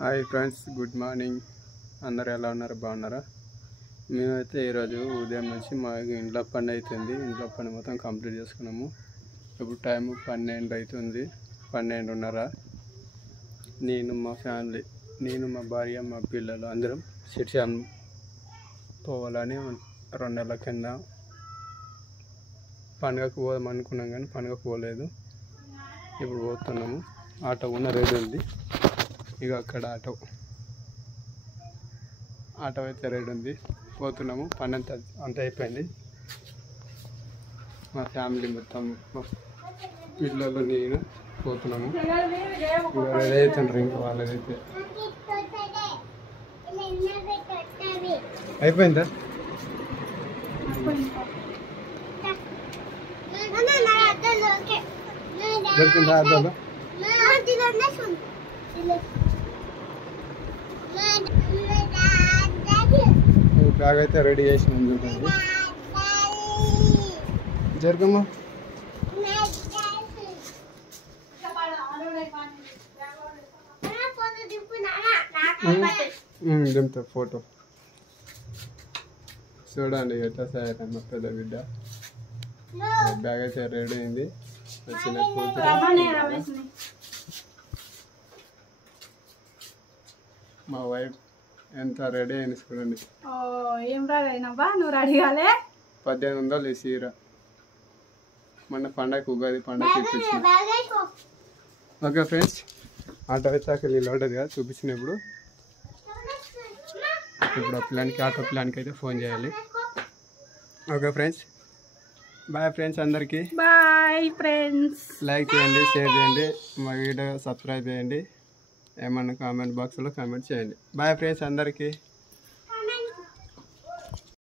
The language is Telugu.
Hi friends, good morning. అందరు ఎలా ఉన్నారు? బాగున్నారా? మేమైతే ఈరోజు ఉదయం నుంచి మా ఇంట్లో పని అవుతుంది. ఇంట్లో పని మొత్తం కంప్లీట్ చేసుకున్నాము. ఇప్పుడు టైము 12 అవుతుంది, 12:30. నేను మా ఫ్యామిలీ, నేను మా భార్య, మా పిల్లలు అందరం సిరిశాం పోవాలని 2 నెలల కింద పండుగకు పోదాం అనుకున్నాం, కానీ పండుగకు పోలేదు. ఇప్పుడు పోతున్నాము. ఆటో ఉన్న రెడీ ఉంది. ఇక అక్కడ ఆటో అయితే రెడీ ఉంది. పోతున్నాము. పని అంతా అయిపోయింది. మా ఫ్యామిలీ మొత్తం, మా పిల్లలు, నేను పోతున్నాము. ఇక రెడీ అవుతుండ్రు. ఇంకా వాళ్ళదైతే అయిపోయిందా? దొరికిందా అద్దాలు? బ్యాగ్ అయితే రెడీ చేసినాం. చూడండి, జరగమ్మా. దింపుతా ఫోటో. చూడండి ఎట్లా తయారమ్మ పెద్ద బిడ్డ. బ్యాగ్ అయితే రెడీ అయింది. వచ్చిన కూతురు, మా వైఫ్ ఎంత రెడీ అయింది చూడండి. ఏం రాలేనబ్బా, నువ్వు రెడీ కాలే. 1800 ఈ చీర. మొన్న పండగ, ఉగాది పండగ చూపించిన. ఓకే ఫ్రెండ్స్, ఆటో అయితే అక్కడ నిలబడ్డది కదా, చూపించినప్పుడు ఇప్పుడు ఆటో ప్లాన్కి అయితే ఫోన్ చేయాలి. Okay friends, bye friends. అందరికీ బాయ్ ఫ్రెండ్స్. లైక్ చేయండి, షేర్ చేయండి, మా వీడియో సబ్స్క్రైబ్ చేయండి. ఏమన్నా కామెంట్ బాక్స్లో కామెంట్ చేయండి. బాయ్ ఫ్రెండ్స్ అందరికీ.